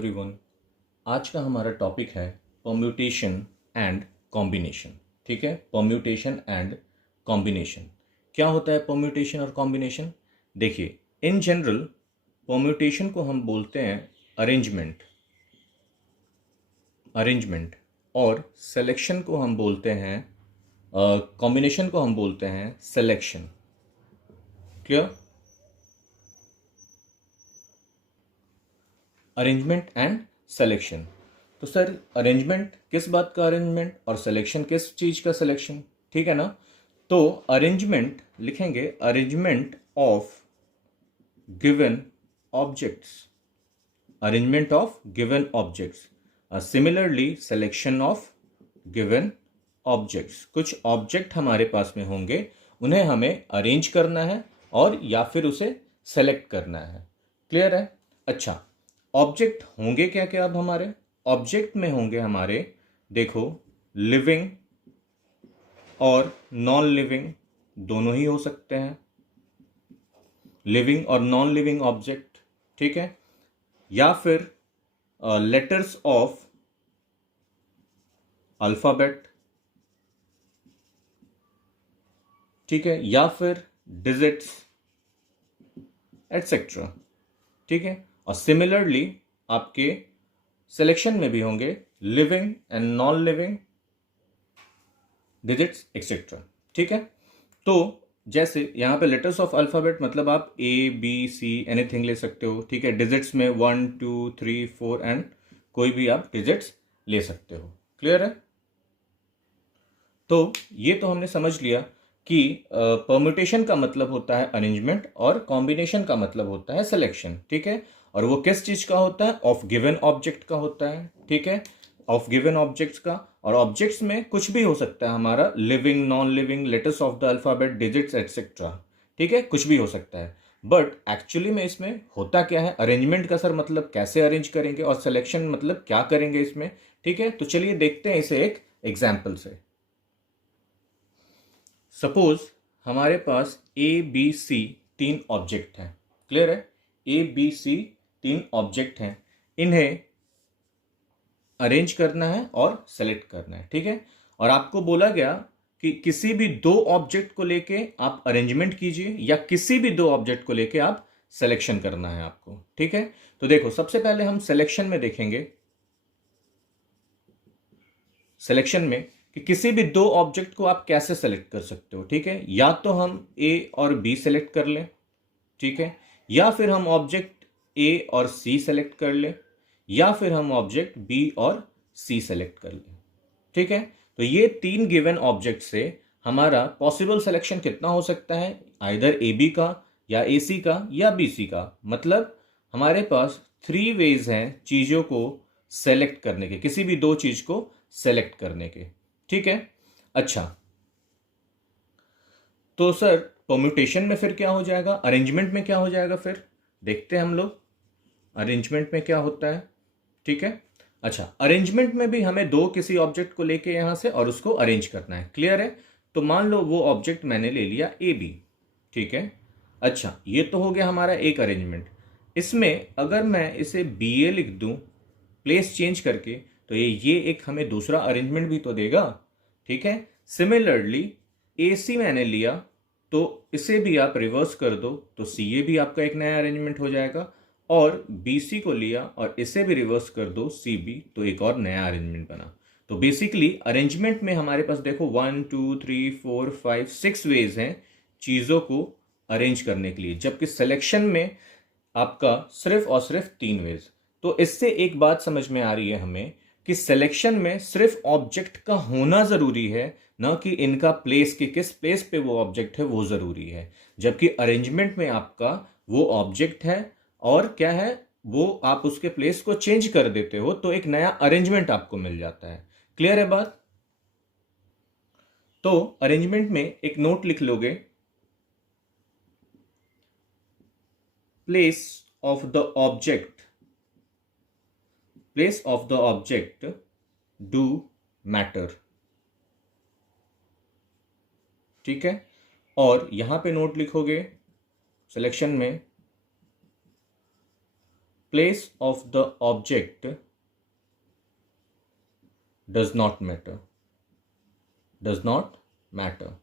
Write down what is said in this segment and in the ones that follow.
Everyone. आज का हमारा टॉपिक है परम्यूटेशन एंड कॉम्बिनेशन। ठीक है, परम्यूटेशन एंड कॉम्बिनेशन। क्या होता है परम्यूटेशन और कॉम्बिनेशन? देखिए, इन जनरल परम्यूटेशन को हम बोलते हैं अरेंजमेंट और सिलेक्शन को हम बोलते हैं कॉम्बिनेशन को हम बोलते हैं selection. Clear? Arrangement and selection. तो सर, अरेंजमेंट किस बात का अरेंजमेंट और सिलेक्शन किस चीज का सिलेक्शन? ठीक है ना। तो अरेंजमेंट लिखेंगे arrangement of given objects, arrangement of given objects. Similarly selection of given objects. कुछ ऑब्जेक्ट हमारे पास में होंगे, उन्हें हमें अरेंज करना है और या फिर उसे सेलेक्ट करना है। क्लियर है? अच्छा, ऑब्जेक्ट होंगे क्या क्या? अब हमारे ऑब्जेक्ट में होंगे हमारे, देखो, लिविंग और नॉन लिविंग दोनों ही हो सकते हैं, लिविंग और नॉन लिविंग ऑब्जेक्ट। ठीक है, या फिर लेटर्स ऑफ अल्फाबेट, ठीक है, या फिर डिजिट्स एटसेट्रा। ठीक है, और सिमिलरली आपके सिलेक्शन में भी होंगे living and non living digits etcetera. ठीक है, तो जैसे यहां पे लेटर्स ऑफ अल्फाबेट मतलब आप ABC एनीथिंग ले सकते हो। ठीक है, डिजिट्स में 1 2 3 4 एंड कोई भी आप डिजिट्स ले सकते हो। क्लियर है? तो ये तो हमने समझ लिया कि परम्यूटेशन का मतलब होता है अरेंजमेंट और कॉम्बिनेशन का मतलब होता है सिलेक्शन। ठीक है, और वो किस चीज का होता है? ऑफ गिवन ऑब्जेक्ट का होता है। ठीक है, ऑफ गिवन ऑब्जेक्ट्स का। और ऑब्जेक्ट्स में कुछ भी हो सकता है हमारा, living, non living, letters of the alphabet, digits etcetera. ठीक है, कुछ भी हो सकता है। बट एक्चुअली में इसमें होता क्या है? अरेंजमेंट का सर मतलब कैसे अरेंज करेंगे, और सिलेक्शन मतलब क्या करेंगे इसमें। ठीक है, तो चलिए देखते हैं इसे एक एग्जाम्पल से। सपोज हमारे पास ABC तीन ऑब्जेक्ट हैं। क्लियर है? ABC तीन ऑब्जेक्ट हैं, इन्हें अरेंज करना है और सेलेक्ट करना है। ठीक है, और आपको बोला गया कि किसी भी दो ऑब्जेक्ट को लेके आप अरेंजमेंट कीजिए या किसी भी दो ऑब्जेक्ट को लेके आप सिलेक्शन करना है आपको। ठीक है, तो देखो, सबसे पहले हम सिलेक्शन में देखेंगे, सिलेक्शन में कि किसी भी दो ऑब्जेक्ट को आप कैसे सेलेक्ट कर सकते हो। ठीक है, या तो हम A और B सेलेक्ट कर लें, ठीक है, या फिर हम ऑब्जेक्ट A और C सेलेक्ट कर लें, या फिर हम ऑब्जेक्ट B और C सेलेक्ट कर लें। ठीक है, तो ये तीन गिवन ऑब्जेक्ट से हमारा पॉसिबल सिलेक्शन कितना हो सकता है? आइदर AB का या AC का या BC का। मतलब हमारे पास 3 वेज हैं चीजों को सेलेक्ट करने के, किसी भी दो चीज को सेलेक्ट करने के। ठीक है, अच्छा, तो सर परम्यूटेशन में फिर क्या हो जाएगा, अरेंजमेंट में क्या हो जाएगा? फिर देखते हैं हम लोग अरेंजमेंट में क्या होता है। ठीक है, अच्छा, अरेंजमेंट में भी हमें दो किसी ऑब्जेक्ट को लेके यहां से और उसको अरेंज करना है। क्लियर है? तो मान लो वो ऑब्जेक्ट मैंने ले लिया AB। ठीक है, अच्छा, ये तो हो गया हमारा एक अरेंजमेंट। इसमें अगर मैं इसे BA लिख दूं प्लेस चेंज करके, तो ये एक हमें दूसरा अरेंजमेंट भी तो देगा। ठीक है, सिमिलरली AC मैंने लिया तो इसे भी आप रिवर्स कर दो तो CA भी आपका एक नया अरेंजमेंट हो जाएगा, और BC को लिया और इसे भी रिवर्स कर दो CB, तो एक और नया अरेंजमेंट बना। तो बेसिकली अरेंजमेंट में हमारे पास देखो 1 2 3 4 5 6 वेज हैं चीजों को अरेंज करने के लिए, जबकि सिलेक्शन में आपका सिर्फ और सिर्फ 3 वेज। तो इससे एक बात समझ में आ रही है हमें कि सिलेक्शन में सिर्फ ऑब्जेक्ट का होना जरूरी है, ना कि इनका प्लेस, कि किस प्लेस पे वो ऑब्जेक्ट है वो जरूरी है। जबकि अरेंजमेंट में आपका वो ऑब्जेक्ट है और क्या है, वो आप उसके प्लेस को चेंज कर देते हो तो एक नया अरेंजमेंट आपको मिल जाता है। क्लियर है बात? तो अरेंजमेंट में एक नोट लिख लोगे, place of the object, place of the object do matter. ठीक है, और यहां पे नोट लिखोगे सिलेक्शन में, place of the object does not matter, does not matter.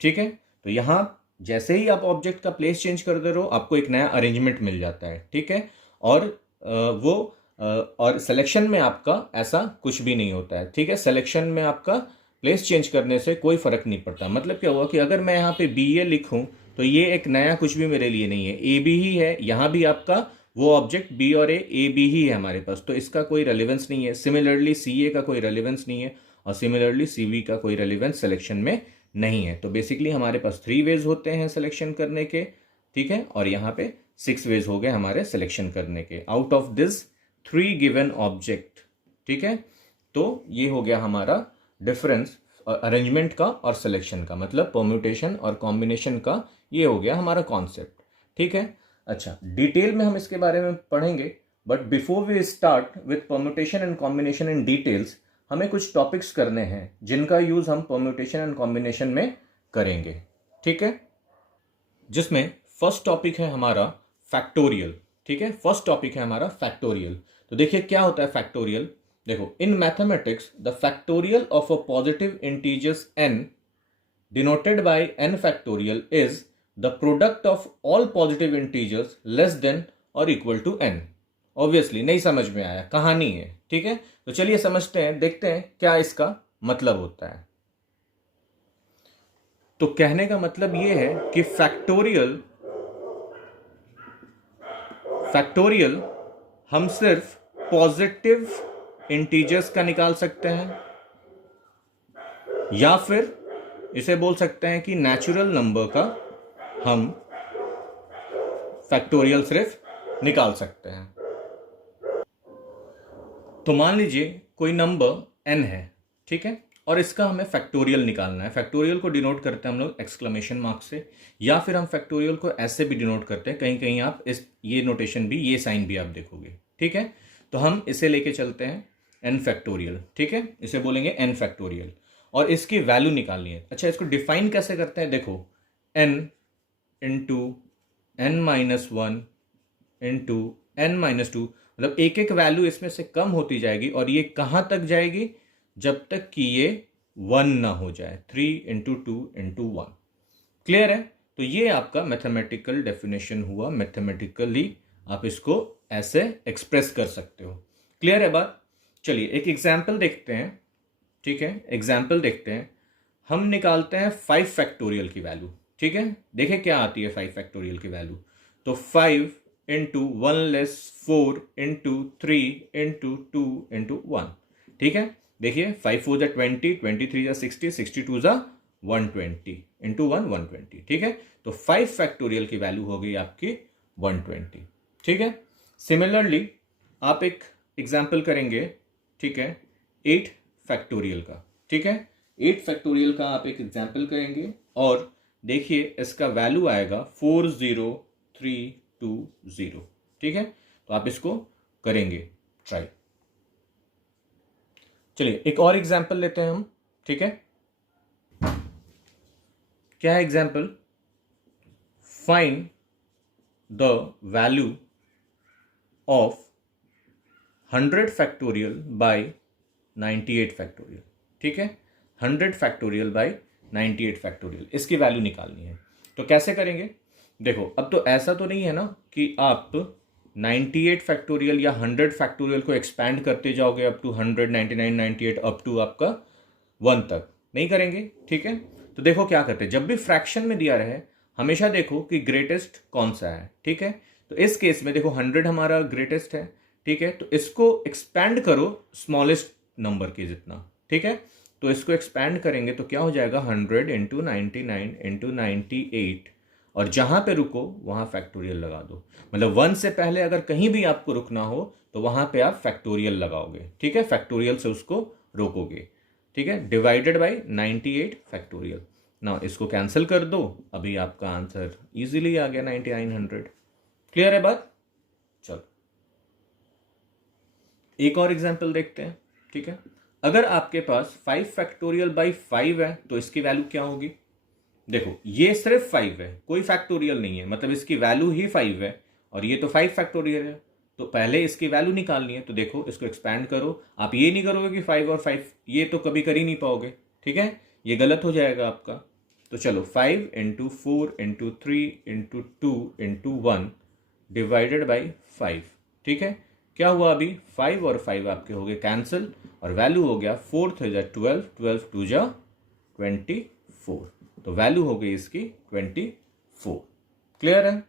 ठीक है, तो यहां जैसे ही आप ऑब्जेक्ट का प्लेस चेंज कर दे रहे हो आपको एक नया अरेंजमेंट मिल जाता है। ठीक है, और और सिलेक्शन में आपका ऐसा कुछ भी नहीं होता है। ठीक है, सिलेक्शन में आपका प्लेस चेंज करने से कोई फर्क नहीं पड़ता। मतलब क्या हुआ कि अगर मैं यहाँ पे बी ए लिखूं तो ये एक नया कुछ भी मेरे लिए नहीं है, ए बी ही है। यहाँ भी आपका वो ऑब्जेक्ट बी और ए बी ही है हमारे पास, तो इसका कोई रेलिवेंस नहीं है। सिमिलरली सी ए का कोई रेलिवेंस नहीं है, और सिमिलरली सी बी का कोई रेलिवेंस सिलेक्शन में नहीं है। तो बेसिकली हमारे पास 3 वेज होते हैं सिलेक्शन करने के। ठीक है, और यहाँ पे 6 वेज हो गए हमारे सिलेक्शन करने के out of this 3 given object. ठीक है, तो ये हो गया हमारा डिफरेंस अरेंजमेंट का और सिलेक्शन का, मतलब परम्यूटेशन और कॉम्बिनेशन का ये हो गया हमारा कॉन्सेप्ट। ठीक है, अच्छा डिटेल में हम इसके बारे में पढ़ेंगे, but before we start with permutation and combination in details हमें कुछ टॉपिक्स करने हैं जिनका यूज हम परम्यूटेशन एंड कॉम्बिनेशन में करेंगे। ठीक है, जिसमें फर्स्ट टॉपिक है हमारा फैक्टोरियल। ठीक है, फर्स्ट टॉपिक है हमारा फैक्टोरियल। तो देखिए क्या होता है फैक्टोरियल। देखो, in mathematics the factorial of a positive integers n denoted by n factorial is the product of all positive integers less than और इक्वल टू n। ऑब्वियसली नहीं समझ में आया, कहानी है। ठीक है, तो चलिए समझते हैं, देखते हैं क्या इसका मतलब होता है। तो कहने का मतलब यह है कि फैक्टोरियल हम सिर्फ पॉजिटिव इंटीजर्स का निकाल सकते हैं, या फिर इसे बोल सकते हैं कि नेचुरल नंबर का हम फैक्टोरियल सिर्फ निकाल सकते हैं। तो मान लीजिए कोई नंबर n है, ठीक है, और इसका हमें फैक्टोरियल निकालना है। फैक्टोरियल को डिनोट करते हैं हम लोग एक्सक्लेमेशन मार्क से, या फिर हम फैक्टोरियल को ऐसे भी डिनोट करते हैं, कहीं कहीं आप इस ये नोटेशन भी, ये साइन भी आप देखोगे। ठीक है, तो हम इसे लेके चलते हैं n फैक्टोरियल। ठीक है, इसे बोलेंगे n फैक्टोरियल, और इसकी वैल्यू निकालनी है। अच्छा, इसको डिफाइन कैसे करते हैं, देखो n into n minus 1 into n minus 2, मतलब एक एक वैल्यू इसमें से कम होती जाएगी, और ये कहां तक जाएगी, जब तक कि ये 1 ना हो जाए। 3 इंटू 2 इंटू 1। क्लियर है, तो ये आपका मैथमेटिकल डेफिनेशन हुआ। मैथमेटिकली आप इसको ऐसे एक्सप्रेस कर सकते हो। क्लियर है बात। चलिए एक एग्जाम्पल देखते हैं। ठीक है, एग्जाम्पल देखते हैं। हम निकालते हैं 5 फैक्टोरियल की वैल्यू। ठीक है, देखिए क्या आती है 5 फैक्टोरियल की वैल्यू। तो 5 into 1 less 4 into 3 into 2 into 1। ठीक है, देखिए 5 4 जा 20, 23 जा 60, 62 जा 120 इंटू 1 120। ठीक है, तो 5 फैक्टोरियल की वैल्यू हो गई आपकी 120। ठीक है, सिमिलरली आप एक एग्जाम्पल करेंगे। ठीक है, 8 फैक्टोरियल का। ठीक है, 8 फैक्टोरियल का आप एक एग्जाम्पल करेंगे, और देखिए इसका वैल्यू आएगा 40320। ठीक है, तो आप इसको करेंगे ट्राई। चलिए एक और एग्जाम्पल लेते हैं हम। ठीक है, क्या है example, find the value of 100 factorial by 98 factorial. ठीक है, 100 फैक्टोरियल बाय 98 फैक्टोरियल, इसकी वैल्यू निकालनी है। तो कैसे करेंगे, देखो अब तो ऐसा तो नहीं है ना कि आप 98 फैक्टोरियल या 100 फैक्टोरियल को एक्सपैंड करते जाओगे अप टू 100 99 98 अप टू आपका 1 तक, नहीं करेंगे। ठीक है, तो देखो क्या करते हैं, जब भी फ्रैक्शन में दिया रहे हमेशा देखो कि ग्रेटेस्ट कौन सा है। ठीक है, तो इस केस में देखो 100 हमारा ग्रेटेस्ट है। ठीक है, तो इसको एक्सपैंड करो स्मॉलेस्ट नंबर के जितना। ठीक है, तो इसको एक्सपैंड करेंगे तो क्या हो जाएगा 100 इंटू 99 इंटू 98, और जहां पे रुको वहां फैक्टोरियल लगा दो। मतलब 1 से पहले अगर कहीं भी आपको रुकना हो तो वहां पे आप फैक्टोरियल लगाओगे। ठीक है, फैक्टोरियल से उसको रोकोगे। ठीक है, डिवाइडेड बाय 98 फैक्टोरियल। ना इसको कैंसिल कर दो, अभी आपका आंसर इजीली आ गया 9900। क्लियर है बात। चलो एक और एग्जांपल देखते हैं। ठीक है, अगर आपके पास 5 फैक्टोरियल बाई 5 है तो इसकी वैल्यू क्या होगी, देखो ये सिर्फ 5 है, कोई फैक्टोरियल नहीं है, मतलब इसकी वैल्यू ही 5 है, और ये तो 5 फैक्टोरियल है, तो पहले इसकी वैल्यू निकालनी है। तो देखो इसको एक्सपैंड करो, आप ये नहीं करोगे कि 5 और 5, ये तो कभी कर ही नहीं पाओगे, ठीक है, ये गलत हो जाएगा आपका। तो चलो 5 into 4 into 3 into 2 into 1 divided by 5, ठीक है। क्या हुआ अभी, 5 और 5 आपके हो गए कैंसिल और वैल्यू हो गया 4 3 जा 12, 12 2 जा 24, तो वैल्यू हो गई इसकी 24। क्लियर है।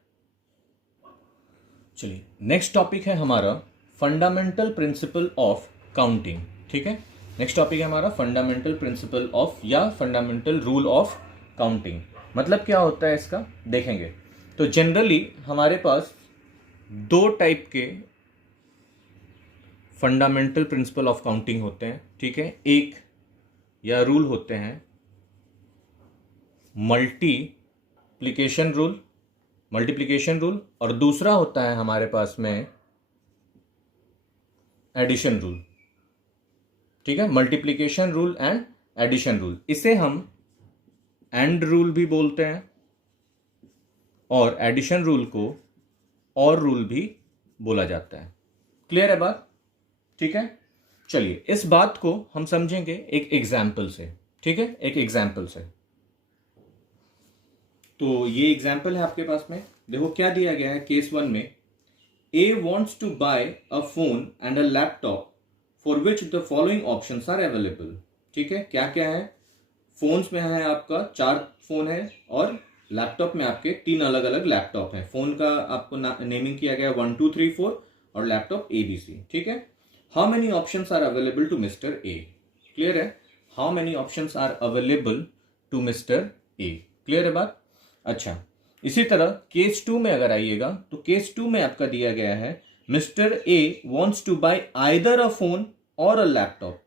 चलिए नेक्स्ट टॉपिक है हमारा फंडामेंटल प्रिंसिपल ऑफ काउंटिंग, ठीक है। नेक्स्ट टॉपिक है हमारा फंडामेंटल प्रिंसिपल ऑफ या फंडामेंटल रूल ऑफ काउंटिंग। मतलब क्या होता है इसका देखेंगे। तो जनरली हमारे पास दो टाइप के फंडामेंटल प्रिंसिपल ऑफ काउंटिंग होते हैं, ठीक है। एक या रूल होते हैं मल्टीप्लिकेशन रूल, और दूसरा होता है हमारे पास में एडिशन रूल, ठीक है। Multiplication rule and addition rule, इसे हम एंड रूल भी बोलते हैं और एडिशन रूल को और रूल भी बोला जाता है। क्लियर है बात, ठीक है। चलिए इस बात को हम समझेंगे एक एग्जाम्पल से, ठीक है, एक एग्जाम्पल से। तो ये एग्जाम्पल है आपके पास में, देखो क्या दिया गया है केस 1 में। A wants to buy a phone and a laptop for which the following options are available, ठीक है। क्या क्या है, फोन्स में है आपका 4 फोन है और लैपटॉप में आपके 3 अलग अलग लैपटॉप है। फोन का आपको नेमिंग किया गया 1 2 3 4 और लैपटॉप ABC, ठीक है। How many options are available to mister A, clear है। How many options are available to mister A, clear है बात। अच्छा, इसी तरह केस 2 में अगर आइएगा तो केस 2 में आपका दिया गया है mister A wants to buy either a phone or a laptop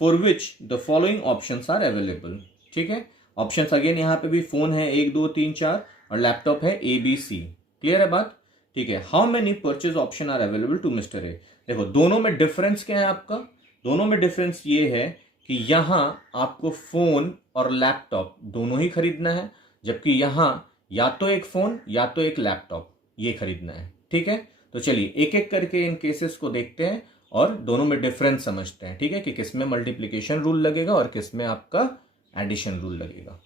for which the following options are available, ठीक है। ऑप्शंस अगेन यहाँ पे भी फोन है 1 2 3 4 और लैपटॉप है ABC, क्लियर है बात, ठीक है। How many purchase option are available to mister A. देखो दोनों में डिफरेंस क्या है आपका, दोनों में डिफरेंस ये है कि यहां आपको फोन और लैपटॉप दोनों ही खरीदना है, जबकि यहां या तो एक फोन या तो एक लैपटॉप ये खरीदना है, ठीक है। तो चलिए एक एक करके इन केसेस को देखते हैं और दोनों में डिफरेंस समझते हैं, ठीक है, कि किस में मल्टीप्लिकेशन रूल लगेगा और किस में आपका एडिशन रूल लगेगा।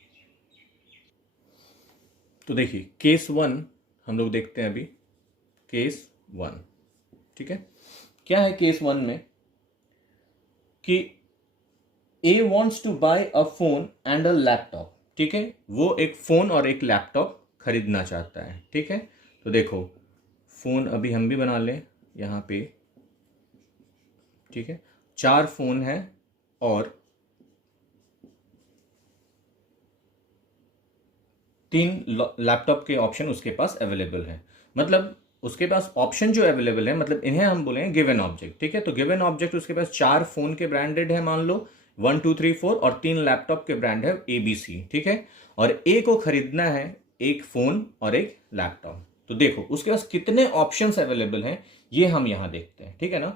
तो देखिए केस 1 हम लोग देखते हैं अभी, केस 1, ठीक है। क्या है केस 1 में कि A wants to buy a phone and a laptop, ठीक है, वो एक फोन और एक लैपटॉप खरीदना चाहता है, ठीक है। तो देखो फोन अभी हम भी बना लें यहाँ पे, ठीक है, 4 फोन है और 3 लैपटॉप के ऑप्शन उसके पास अवेलेबल है। मतलब उसके पास ऑप्शन जो अवेलेबल है, मतलब इन्हें हम बोलेंगे गिवन ऑब्जेक्ट, ठीक है। तो गिवन ऑब्जेक्ट उसके पास 4 फोन के ब्रांडेड है मान लो 1 2 3 4 और 3 लैपटॉप के ब्रांड है ABC, ठीक है। और ए को खरीदना है एक फोन और एक लैपटॉप। तो देखो उसके पास कितने ऑप्शंस अवेलेबल हैं ये हम यहां देखते हैं, ठीक है ना।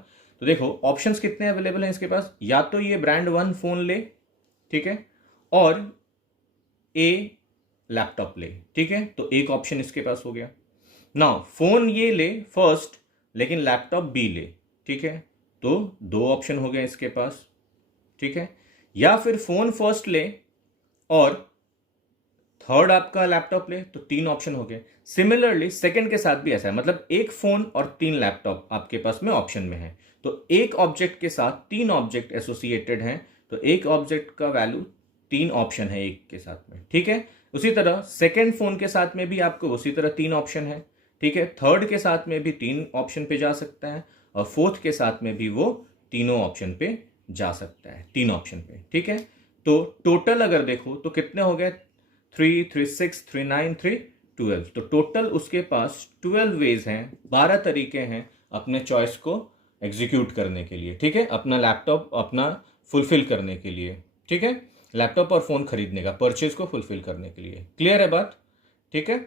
तो देखो ऑप्शंस कितने अवेलेबल हैं इसके पास, या तो ये ब्रांड 1 फोन ले, ठीक है, और ए लैपटॉप ले, ठीक है। तो एक ऑप्शन इसके पास हो गया ना। फोन ये ले फर्स्ट लेकिन लैपटॉप बी ले, ठीक है, तो 2 ऑप्शन हो गए इसके पास, ठीक है। या फिर फोन फर्स्ट ले और थर्ड आपका लैपटॉप ले, तो 3 ऑप्शन हो गए। सिमिलरली सेकंड के साथ भी ऐसा है, मतलब एक फोन और 3 लैपटॉप आपके पास में ऑप्शन में है, तो एक ऑब्जेक्ट के साथ 3 ऑब्जेक्ट एसोसिएटेड हैं, तो एक ऑब्जेक्ट का वैल्यू 3 ऑप्शन है एक के साथ में, ठीक है। उसी तरह सेकंड फोन के साथ में भी आपको उसी तरह 3 ऑप्शन है, ठीक है। थर्ड के साथ में भी 3 ऑप्शन पे जा सकता है और फोर्थ के साथ में भी वो तीनों ऑप्शन पे जा सकता है, 3 ऑप्शन पे, ठीक है। तो टोटल अगर देखो तो कितने हो गए, 3 3 6 3 9 3 12। तो टोटल उसके पास 12 वेज हैं, 12 तरीके हैं अपने चॉइस को एग्जीक्यूट करने के लिए, ठीक है, अपना लैपटॉप अपना फुलफिल करने के लिए, ठीक है, लैपटॉप और फोन खरीदने का परचेज को फुलफिल करने के लिए। क्लियर है बात, ठीक है।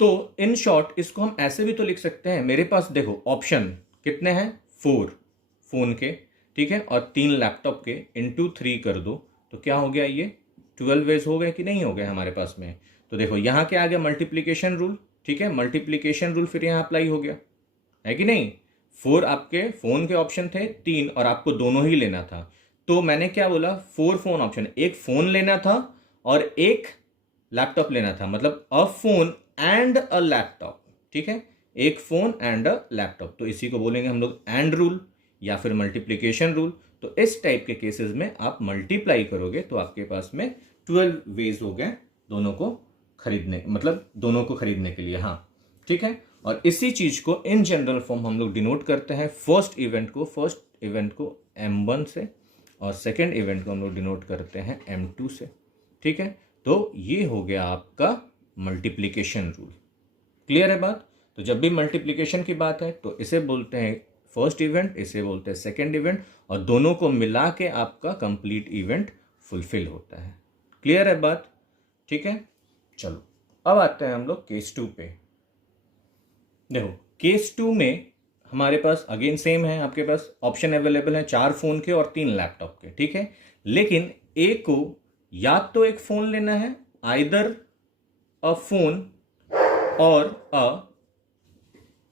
तो इन शॉर्ट इसको हम ऐसे भी तो लिख सकते हैं, मेरे पास देखो ऑप्शन कितने हैं, 4 फोन के, ठीक है, और 3 लैपटॉप के, इंटू 3 कर दो तो क्या हो गया, ये 12 वेज हो गए कि नहीं हो गए हमारे पास में। तो देखो यहां क्या आ गया, मल्टीप्लीकेशन रूल, ठीक है, मल्टीप्लीकेशन रूल फिर यहाँ अप्लाई हो गया, है कि नहीं। 4 आपके फोन के ऑप्शन थे 3 और आपको दोनों ही लेना था, तो मैंने क्या बोला, 4 फोन ऑप्शन, एक फोन लेना था और एक लैपटॉप लेना था, मतलब अ फोन एंड अ लैपटॉप, ठीक है, एक फोन एंड अ लैपटॉप, तो इसी को बोलेंगे हम लोग एंड रूल या फिर मल्टीप्लीकेशन रूल। तो इस टाइप के केसेस में आप मल्टीप्लाई करोगे तो आपके पास में 12 वेज हो गए दोनों को खरीदने, मतलब दोनों को खरीदने के लिए, हाँ ठीक है। और इसी चीज को इन जनरल फॉर्म हम लोग डिनोट करते हैं, फर्स्ट इवेंट को M1 से और सेकेंड इवेंट को हम लोग डिनोट करते हैं M2 से, ठीक है। तो ये हो गया आपका मल्टीप्लीकेशन रूल। क्लियर है बात। तो जब भी मल्टीप्लीकेशन की बात है तो इसे बोलते हैं फर्स्ट इवेंट, इसे बोलते हैं सेकेंड इवेंट, और दोनों को मिला के आपका कंप्लीट इवेंट फुलफिल होता है। क्लियर है बात, ठीक है। चलो अब आते हैं हम लोग केस 2 पे। देखो केस 2 में हमारे पास अगेन सेम है, आपके पास ऑप्शन अवेलेबल है 4 फोन के और 3 लैपटॉप के, ठीक है। लेकिन ए को या तो एक फोन लेना है, either a phone or a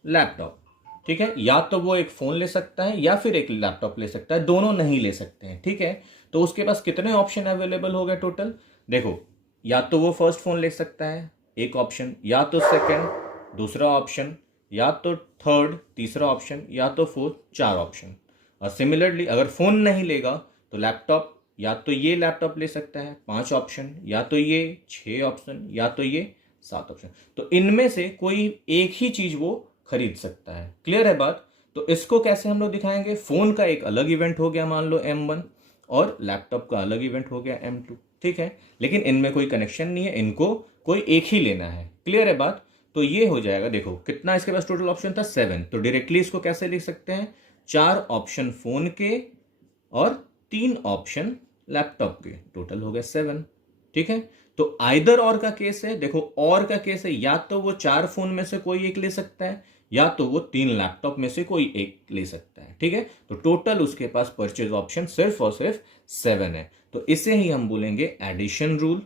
laptop, ठीक है, या तो वो एक फोन ले सकता है या फिर एक लैपटॉप ले सकता है, दोनों नहीं ले सकते हैं, ठीक है। तो उसके पास कितने ऑप्शन अवेलेबल हो गए टोटल, देखो, या तो वो फर्स्ट फोन ले सकता है एक ऑप्शन, या तो सेकंड दूसरा ऑप्शन, या तो थर्ड तीसरा ऑप्शन, या तो फोर्थ 4 ऑप्शन। और सिमिलरली अगर फोन नहीं लेगा तो लैपटॉप, या तो ये लैपटॉप ले सकता है 5 ऑप्शन, या तो ये 6 ऑप्शन, या तो ये 7 ऑप्शन। तो इनमें से कोई एक ही चीज वो खरीद सकता है। क्लियर है बात। तो इसको कैसे हम लोग दिखाएंगे, फोन का एक अलग इवेंट हो गया मान लो M1 और लैपटॉप का अलग इवेंट हो गया M2, ठीक है, लेकिन इनमें कोई कनेक्शन नहीं है, इनको कोई एक ही लेना है। क्लियर है बात। तो ये हो जाएगा, देखो कितना इसके पास टोटल ऑप्शन था 7, तो डायरेक्टली इसको कैसे लिख सकते हैं, 4 ऑप्शन फोन के और 3 ऑप्शन लैपटॉप के, टोटल हो गए 7, ठीक है। तो आइदर और का केस है, देखो और का केस है, या तो वो 4 फोन में से कोई एक ले सकता है या तो वो 3 लैपटॉप में से कोई एक ले सकता है, ठीक है। तो टोटल उसके पास परचेज ऑप्शन सिर्फ और सिर्फ 7 है, तो इसे ही हम बोलेंगे एडिशन रूल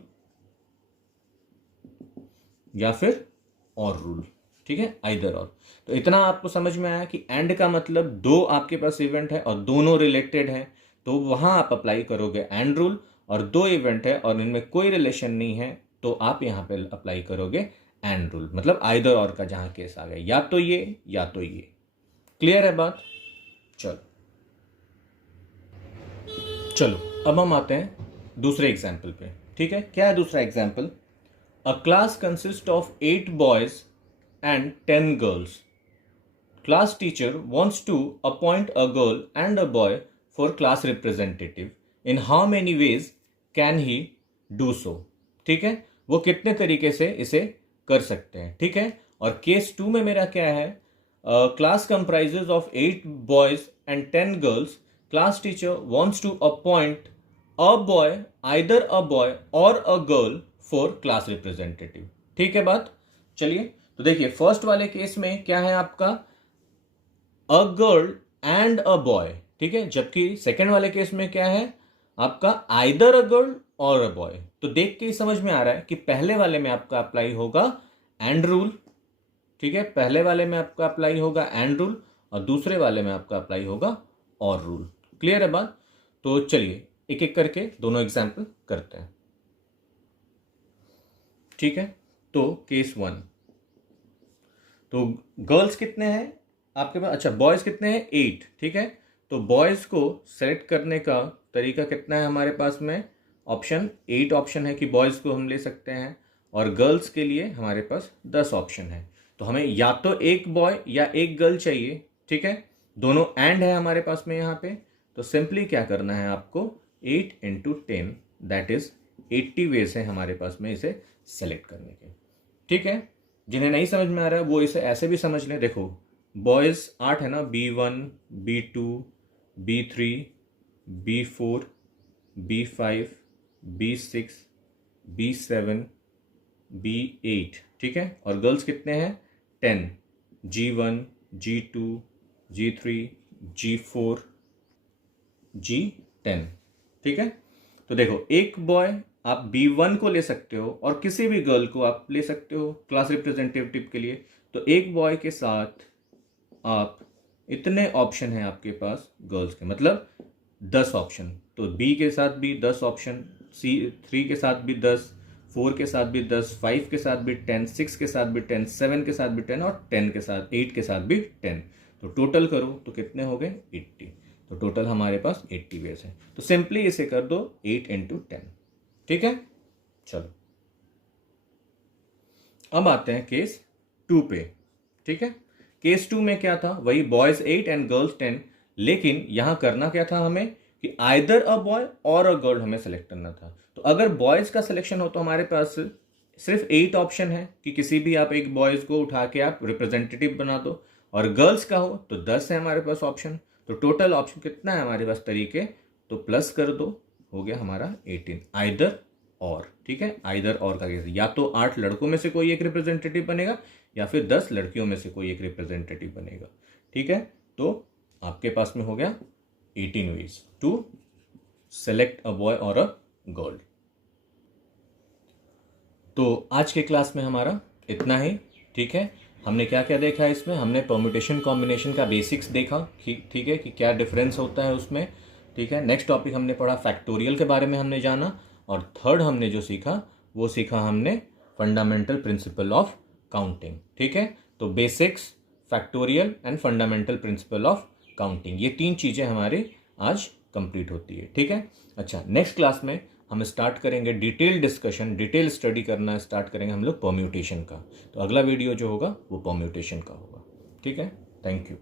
या फिर और रूल, ठीक है, आइदर और। तो इतना आपको समझ में आया कि एंड का मतलब 2 आपके पास इवेंट है और दोनों रिलेटेड है, तो वहां आप अप्लाई करोगे एंड रूल, और 2 इवेंट है और इनमें कोई रिलेशन नहीं है तो आप यहां पे अप्लाई करोगे एंड रूल, मतलब आइदर और का जहां केस आ गया, या तो ये या तो ये। क्लियर है बात। चलो चलो अब हम आते हैं दूसरे एग्जाम्पल पे, ठीक है। क्या है दूसरा example, A class consists of 8 boys and 10 girls. Class teacher wants to appoint a girl and a boy for class representative. In how many ways can he do so? ठीक है, वो कितने तरीके से इसे कर सकते हैं, ठीक है। और केस 2 में मेरा क्या है, class comprises of 8 boys and 10 girls, class teacher wants to appoint a boy, either a boy और a girl for class representative, ठीक है बात। चलिए तो देखिए फर्स्ट वाले केस में क्या है आपका, a girl and a boy, ठीक है, जबकि सेकंड वाले केस में क्या है आपका, आइदर अ गर्ल और अ बॉय। तो देख के ही समझ में आ रहा है कि पहले वाले में आपका अप्लाई होगा एंड रूल, ठीक है, पहले वाले में आपका अप्लाई होगा एंड रूल और दूसरे वाले में आपका अप्लाई होगा और रूल। क्लियर है बात। तो चलिए एक एक करके दोनों एग्जाम्पल करते हैं, ठीक है। तो केस 1, तो गर्ल्स कितने हैं आपके पास, अच्छा बॉयज कितने हैं 8, ठीक है। तो बॉयज को सेलेक्ट करने का तरीका कितना है हमारे पास में, ऑप्शन 8 ऑप्शन है कि बॉयज को हम ले सकते हैं, और गर्ल्स के लिए हमारे पास 10 ऑप्शन है। तो हमें या तो एक बॉय या एक गर्ल चाहिए, ठीक है, दोनों एंड है हमारे पास में यहाँ पे। तो सिंपली क्या करना है आपको, 8 इंटू 10 दैट इज 80 वेज है हमारे पास में इसे सेलेक्ट करने के, ठीक है। जिन्हें नहीं समझ में आ रहा है वो इसे ऐसे भी समझ लें, देखो बॉयज 8 है ना, B1 B2 B3 B4 B5 B6 B7 B8, ठीक है, और गर्ल्स कितने हैं 10, G1 G2 G3 G4 G10, ठीक है। तो देखो एक बॉय आप B1 को ले सकते हो और किसी भी गर्ल को आप ले सकते हो क्लास रिप्रेजेंटेटिव के लिए। तो एक बॉय के साथ आप इतने ऑप्शन हैं आपके पास गर्ल्स के, मतलब 10 ऑप्शन। तो B के साथ भी 10 ऑप्शन, C3 के साथ भी 10, 4 के साथ भी 10, 5 के साथ भी 10, 6 के साथ भी 10, 7 के साथ भी 10 और 10 के साथ 8 के साथ भी 10। तो टोटल करो तो कितने हो गए 80। तो टोटल हमारे पास 80 वेज है। तो सिंपली इसे कर दो 8 इंटू 10। ठीक है, चलो अब आते हैं केस 2 पे। ठीक है, केस 2 में क्या था, वही बॉयज 8 एंड गर्ल्स 10, लेकिन यहां करना क्या था हमें कि आइदर अ बॉय और अ गर्ल हमें सेलेक्ट करना था। तो अगर बॉयज का सिलेक्शन हो तो हमारे पास सिर्फ 8 ऑप्शन है कि किसी भी आप एक बॉयज को उठा के आप रिप्रेजेंटेटिव बना दो, और गर्ल्स का हो तो 10 है हमारे पास ऑप्शन। तो टोटल ऑप्शन कितना है हमारे पास तरीके, तो प्लस कर दो, हो गया हमारा 18। आइदर और, ठीक है, आइदर और का केस, या तो 8 लड़कों में से कोई एक रिप्रेजेंटेटिव बनेगा या फिर 10 लड़कियों में से कोई एक रिप्रेजेंटेटिव बनेगा। ठीक है, तो आपके पास में हो गया 18 ways to select a boy और अ गर्ल। तो आज के क्लास में हमारा इतना ही। ठीक है, हमने क्या क्या देखा है इसमें, हमने परम्यूटेशन कॉम्बिनेशन का बेसिक्स देखा कि ठीक है कि क्या डिफरेंस होता है उसमें। ठीक है, नेक्स्ट टॉपिक हमने पढ़ा फैक्टोरियल के बारे में हमने जाना, और थर्ड हमने जो सीखा वो सीखा हमने फंडामेंटल प्रिंसिपल ऑफ काउंटिंग। ठीक है, तो basics, factorial and fundamental principle of counting, ये 3 चीज़ें हमारी आज कंप्लीट होती है। ठीक है, अच्छा नेक्स्ट क्लास में हम स्टार्ट करेंगे डिटेल डिस्कशन, डिटेल स्टडी करना स्टार्ट करेंगे हम लोग परम्यूटेशन का। तो अगला वीडियो जो होगा वो परम्यूटेशन का होगा। ठीक है, थैंक यू।